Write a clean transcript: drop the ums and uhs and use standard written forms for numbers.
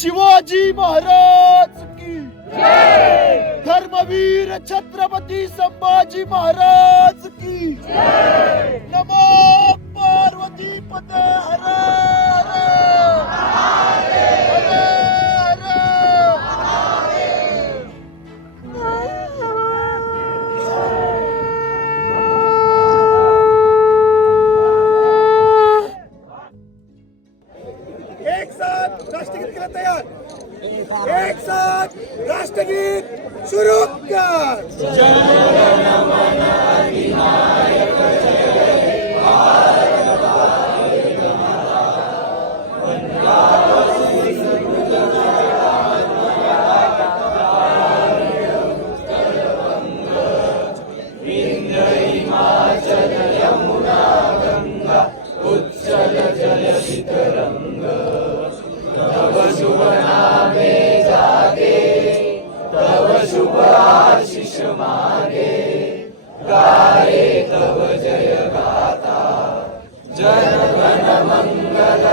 शिवाजी महाराज की जय, धर्मवीर छत्रपती संभाजी महाराज की जय, नमो पार्वती पते हर हर हर हर। एक साथ राष्ट्रगीत केलं तयार, एक साथ राष्ट्रगीत शुरू कर। जन गण मंगल